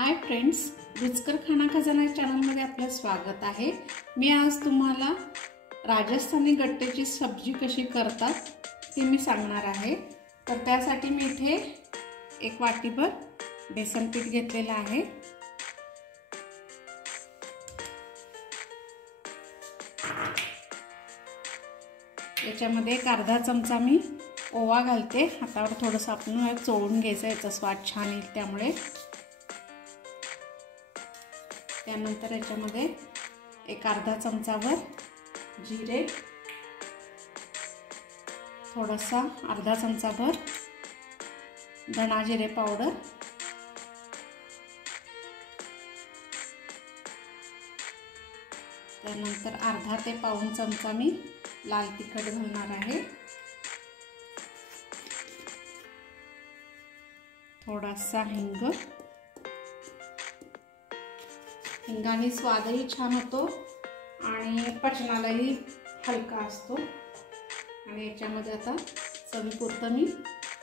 Hi friends, रुचकर खाना खजाना चॅनलमध्ये आपलं स्वागत आहे। मी आज तुम्हाला राजस्थानी गट्टेची सब्जी कशी करतात ते मी सांगणार आहे। तर त्यासाठी मी इथे एक वाटीभर बेसन पीठ घेतलेलं आहे। याच्यामध्ये एक अर्धा चमचा मी ओवा घालते। हातावर थोडंसं आपण चोळून घ्यायचं, याचा स्वाद छान येईल त्यामुळे। त्यानंतर याच्यामध्ये एक अर्धा चमचाभर जिरे, थोडासा अर्धा चमचाभर धना जिरे पावडर, त्यानंतर अर्धा ते पाऊण चमचा मी लाल तिखट घालणार आहे। थोडासा हिंग, हिंगाने स्वादही छान होतो आणि पचनालाही हलका असतो। आणि याच्यामध्ये आता चवीपुरतं मी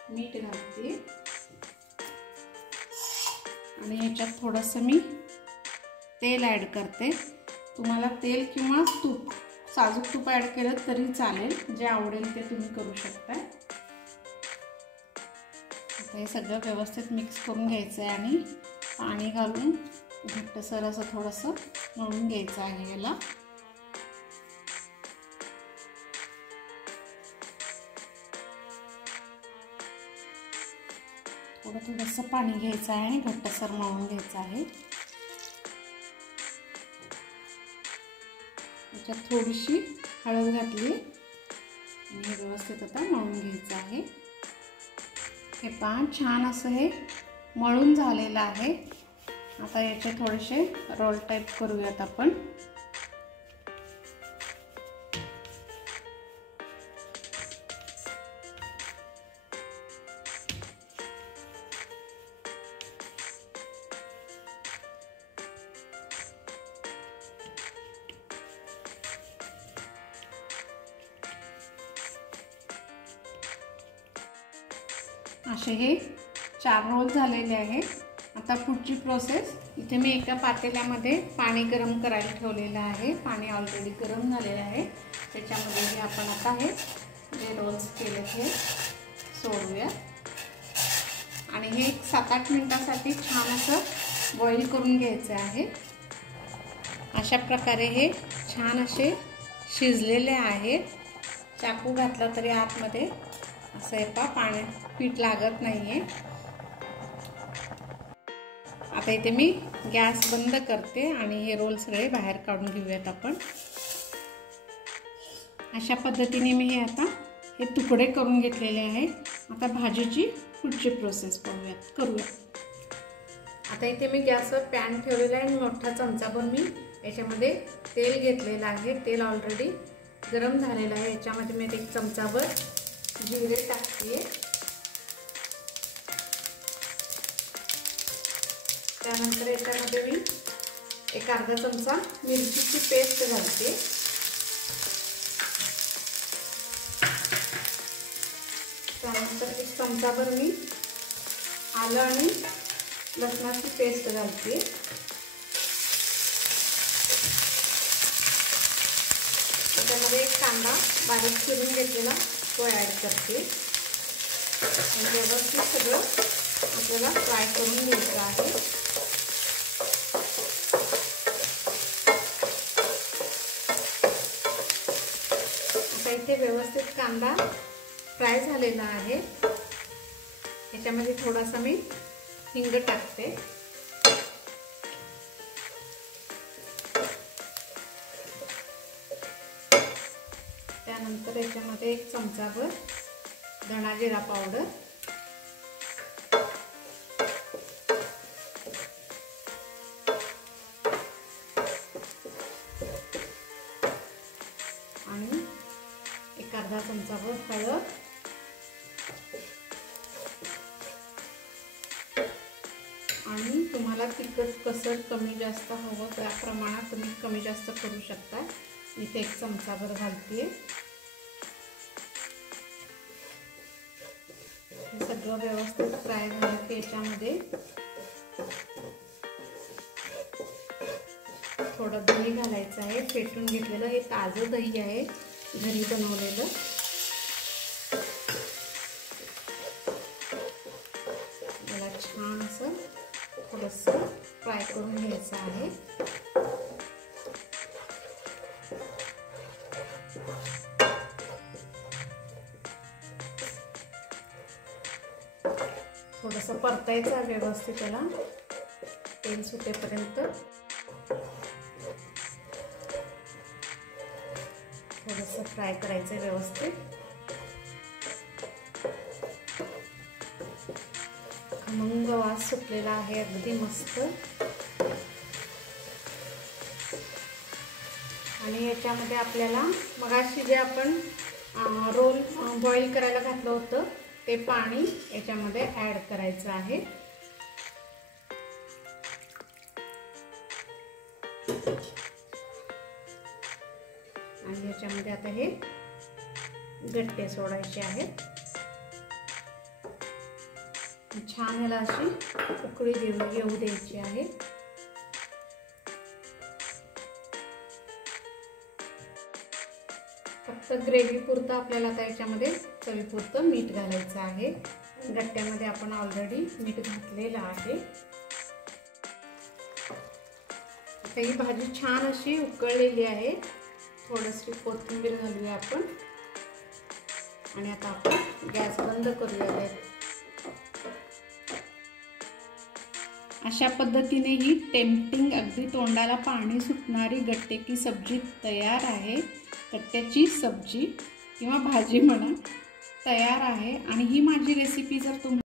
मीठ घालते आणि याच्यात थोडंसं मी तेल ॲड करते। तुम्हाला तेल किंवा तूप, साजूक तूप ॲड केलं तरी चालेल, जे आवडेल ते तुम्ही करू शकता। आता हे सगळं व्यवस्थित मिक्स करून घ्यायचं आहे आणि पाणी घालून घट्टसर असं थोडंसं मळून घ्यायचं आहे याला। थोडंसं पाणी घ्यायचं आहे आणि घट्टसर मळून घ्यायचं आहे। याच्यात थोडीशी हळद घातली आणि हे व्यवस्थित आता मळून घ्यायचं आहे। हे पहा, छान असं हे मळून झालेलं आहे। आता याचे थोडेसे रोल टाइप करूयात आपण। असे हे 4 रोल झालेले आहेत। आता पुढची प्रोसेस, इथे मी एका पातेल्यामध्ये पाणी गरम करायला ठेवलेलं आहे। पाणी ऑलरेडी गरम झालेलं आहे। त्याच्यामध्ये आपण आता हे जे रोल्स केले ते सोडूया आणि हे 7-8 मिनिटांसाठी छान असं बॉईल करून घ्यायचं आहे। अशा प्रकारे हे छान असे शिजलेले आहेत। चाकू घातला तरी आतमध्ये असं पाणी पीठ लागत नाहीये। आता इथे मी गॅस बंद करते आणि हे रोल सगळे बाहेर काढून घेऊयात आपण। अशा पद्धतीने मी हे तुकडे करून घेतलेले आहे। आता भाजीची पुढची प्रोसेस करूयात। आता इथे मी गॅसवर पॅन ठेवलेला आहे आणि मोठा चमचाभर मी याच्यामध्ये तेल घेतलेलं आहे। तेल ऑलरेडी गरम झालेलं आहे। याच्यामध्ये मी 1 चमचाभर जिरे टाकते, त्यानंतर याच्यामध्ये मी एक अर्धा चमचा मिरचीची पेस्ट घालते, त्यानंतर 1 चमचाभर मी आलं आणि लसणाची पेस्ट घालते, त्याच्यामध्ये 1 कांदा बारीक चिरून घेतलेला तो ॲड करते आणि व्यवस्थित सगळं आपल्याला फ्राय करून घ्यायचं आहे। आता इथे व्यवस्थित कांदा फ्राय झालेला आहे। याच्यामध्ये थोडासा मी हिंग टाकते, त्यानंतर याच्यामध्ये 1 चमचाभर धना जिरा पावडर, आणि 1 अर्धा चमचाभर हळद, आणि तुम्हाला तिखट कसं कमी जास्त हवं त्या प्रमाणात तुम्ही कमी जास्त करू शकता। इथे 1 चमचाभर घालते। सगळं व्यवस्थित फ्राय झालं की याच्यामध्ये थोडं दही घालायचं आहे, फेटून घेतलेलं. हे ताजं दही आहे, घरी बनवलेलं. याला छान असं थोडंसं फ्राय करून घ्यायचं आहे. थोडंसं परतायचं व्यवस्थित, त्याला तेल सुटेपर्यंत थोडंसं फ्राय करायचं व्यवस्थित. खमंग वास सुटलेला आहे, अगदी मस्त. आणि याच्यामध्ये आपल्याला मगाशी जे आपण रोल बॉईल करायला घातलं होतं ते पाणी याच्यामध्ये ॲड करायचं आहे. आणि याच्यामध्ये आता हे गट्टे सोडायचे आहेत. छान ह्याला अशी उकळी येऊ द्यायची आहे. फक्त ग्रेव्ही पुरतं आपल्याला आता याच्यामध्ये चवीपुरतं मीठ घालायचं आहे. गट्ट्यामध्ये आपण ऑलरेडी मीठ घातलेलं आहे. आता ही भाजी छान अशी उकळलेली आहे. थोडीशी कोथिंबीर घालूया आपण आणि आता आपण गॅस बंद करूया. अशा पद्धतीने ही टेम्पटिंग, अगदी तोंडाला पाणी सुटणारी गट्टे की सब्जी तयार आहे. गट्ट्याची सब्जी किंवा भाजी म्हणा तयार आहे. आणि ही माझी रेसिपी जर तुम्ही